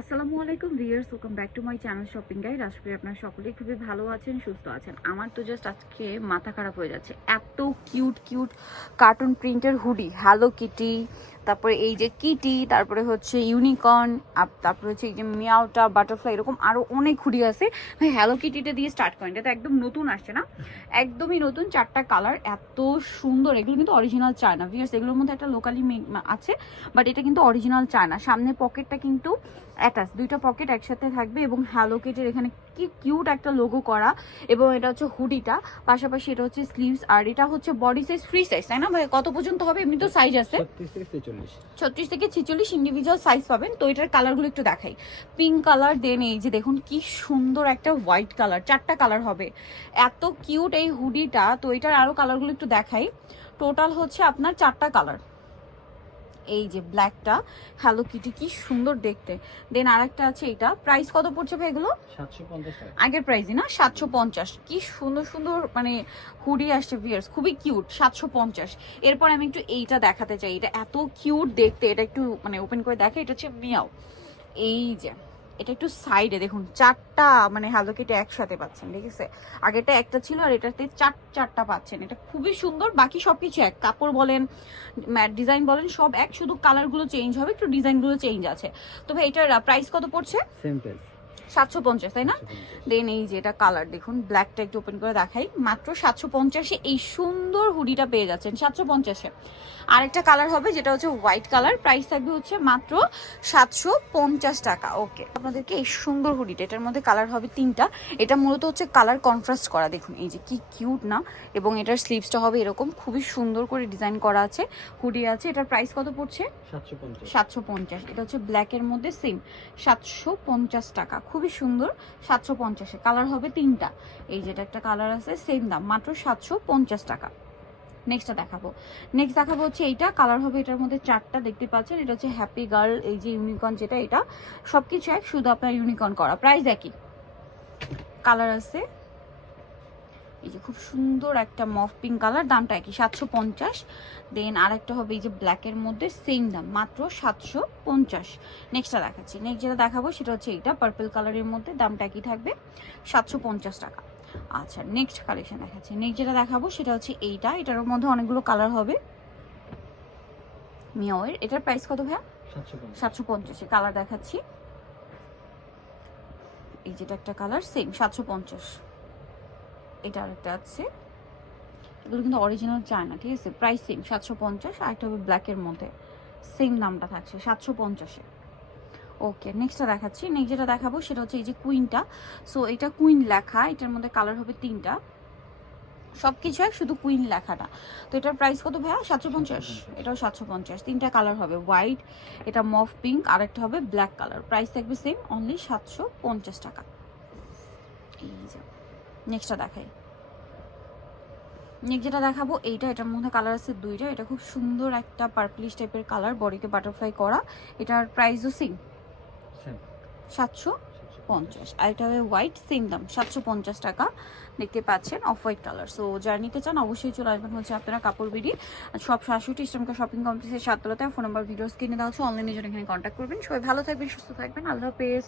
আসসালামু আলাইকুম viewers, welcome back to my channel shopping guide. আশা করি আপনারা সকলেই খুবই ভালো আছেন, সুস্থ আছেন। আমার তো জাস্ট আজকে মাথা খারাপ হয়ে যাচ্ছে। এত কিউট কিউট কার্টুন প্রিন্টের হুডি, হ্যালো কিটি, তারপরে এই যে কিটি, তারপরে হচ্ছে ইউনিকর্ন, তারপরে হচ্ছে এই যে মিয়াওটা, বাটারফ্লাই, এরকম আরও অনেক হুডি আছে। ভাই হ্যালো কিটিটা দিয়ে স্টার্ট করেন, এটা তো একদম নতুন আসছে না, একদমই নতুন, 4টা কালার, এত সুন্দর। এগুলো কিন্তু অরিজিনাল চায়না ভিউয়ার্স, এগুলোর মধ্যে একটা লোকালি আছে, বাট এটা কিন্তু অরিজিনাল চায়না। সামনে পকেটটা কিন্তু অ্যাটাচ, 2টা পকেট একসাথে থাকবে এবং হ্যালো কিটির এখানে কি কিউট একটা লোগো করা। এবং এটা হচ্ছে হুডিটা, পাশাপাশি এটা হচ্ছে স্লিভস, আর এটা হচ্ছে বডি সাইজ ফ্রি সাইজ, তাই না ভাই? কত পর্যন্ত হবে? এমনি তো সাইজ আছে 36 থেকে 46 ইন্ডিভিজুয়াল সাইজ পাবেন। তো এটার কালারগুলো একটু দেখাই। পিঙ্ক কালার, দেন এই যে দেখুন কি সুন্দর একটা হোয়াইট কালার, 4টা কালার হবে, এত কিউট এই হুডিটা। তো এটার আরো কালারগুলো একটু দেখাই। টোটাল হচ্ছে আপনার 4টা কালার। এই যে ব্ল্যাকটা, হ্যালো কিটি, কি সুন্দর দেখতে। দেন আরেকটা আছে, এটা প্রাইস কত পড়ছে ভাই? এগুলো 750 টাকা। আগের প্রাইসই না? 750। কি সুন্দর সুন্দর মানে হুডি আসছে ভিউয়ার্স, খুবই কিউট, 750। এরপর আমি একটু এইটা দেখাতে চাই, এটা এত কিউট দেখতে। এটা একটু মানে ওপেন করে দেখে, এটা হচ্ছে মিয়াও। এই যে এটা একটু সাইডে দেখুন, 4টা মানে হ্যালো কিটি একসাথে পাচ্ছেন, ঠিক আছে? আগেটা একটা ছিল আর এটাতে 4টা পাচ্ছেন। এটা খুবই সুন্দর, বাকি সবকিছু এক, কাপড় বলেন, ম্যাট ডিজাইন বলেন, সব এক, শুধু কালারগুলো চেঞ্জ হবে, একটু ডিজাইনগুলো চেঞ্জ আছে। তো ভাই এটার প্রাইস কত পড়ছে? সেম প্রাইস 750, তাই না? 750। দেন এই যে এটা কালার দেখুন, ব্ল্যাকটা একটু ওপেন করে দেখাই, মাত্র 750-এ এই সুন্দর হুডিটা পেয়ে যাচ্ছেন 750-এ। আরেকটা কালার হবে যেটা হচ্ছে হোয়াইট কালার, প্রাইস থাকবে হচ্ছে মাত্র 750 টাকা। ওকে, আপনাদেরকে এই সুন্দর হুডিটা, এটার মধ্যে কালার হবে 3টা। এটা মূলত হচ্ছে কালার কন্ট্রাস্ট করা, দেখুন এই যে কি কিউট না। এবং এটার স্লিভসটা হবে এরকম, খুবই সুন্দর করে ডিজাইন করা আছে, হুডি আছে। এটার প্রাইস কত পড়ছে? 750। এটা হচ্ছে ব্ল্যাকের মধ্যে সেম 750 টাকা, খুবই সুন্দর। 750-এ কালার হবে 3টা। এই যেটা একটা কালার আছে, সেম দাম, মাত্র 750 টাকা। নেক্সটটা দেখাবো। নেক্সট দেখাবো হচ্ছে এইটা, কালার হবে এটার মধ্যে 4টা, দেখতে পাচ্ছেন। এটা হচ্ছে হ্যাপি গার্ল, এই যে ইউনিকর্ন যেটা, এটা সবকিছু এক, শুধু আপনার ইউনিকর্ন করা, প্রাইস একই। কালার আছে এই যে খুব সুন্দর একটা মফ পিঙ্ক কালার, দামটা একই 750। দেন আরেকটা হবে এই যে ব্ল্যাকের মধ্যে, সেম দাম, মাত্র 750। নেক্সটটা দেখাচ্ছি। নেক্সট যেটা দেখাবো সেটা হচ্ছে এইটা পার্পল কালারের মধ্যে, দামটা একই থাকবে 750 টাকা। আচ্ছা, নেক্সট কালেকশন দেখাচ্ছি। নেক্সট যেটা দেখাবো সেটা হচ্ছে এইটা, এটার মধ্যে অনেকগুলো কালার হবে, মিয়াওয়ের। এটার প্রাইস কত ভাইয়া? 750। কালার দেখাচ্ছি, এই যেটা একটা কালার, সেম 750। এটা আরেকটা আছে, এগুলো কিন্তু অরিজিনাল চায় না, ঠিক আছে? Price same 750। আরেকটা হবে ব্ল্যাকের মধ্যে, সেম দামটা থাকছে 750-এ। ওকে, নেক্সটটা দেখাচ্ছি। নেক্সট যেটা দেখাবো সেটা হচ্ছে এই যে কুইনটা। সো এটা কুইন লেখা, এটার মধ্যে কালার হবে 3টা, সবকিছু এক, শুধু কুইন লেখাটা। তো এটার প্রাইস কত ভাইয়া? 750। এটাও 750। 3টা কালার হবে, হোয়াইট, এটা মফ পিঙ্ক, আর একটা হবে ব্ল্যাক কালার। প্রাইস থাকবে সেম, অনলি 750 টাকা। এই যে নেক্সটটা দেখাই। নেক্সট যেটা দেখাবো এইটা, এটার মধ্যে কালার আছে 2টা। এটা খুব সুন্দর একটা পার্পলিশ টাইপের কালার, বডিতে বাটারফ্লাই করা। এটার প্রাইসও সেম 750। আর এটা হবে হোয়াইট, সেম দাম 750 টাকা। দেখতে পাচ্ছেন অফ হোয়াইট কালার। সো যারা নিতে চান অবশ্যই চলে আসবেন হচ্ছে আপনারা কাপড় বিডি সব 67 ইস্টার্নকা শপিং কমপ্লেক্সের 7তলাতে। ফোন নাম্বার ভিডিওস কিনে দেওয়া হচ্ছে, অনলাইনে জন্য এখানে কন্ট্যাক্ট করবেন। সবাই ভালো থাকবেন, সুস্থ থাকবেন, আল্লাহ হাফেজ।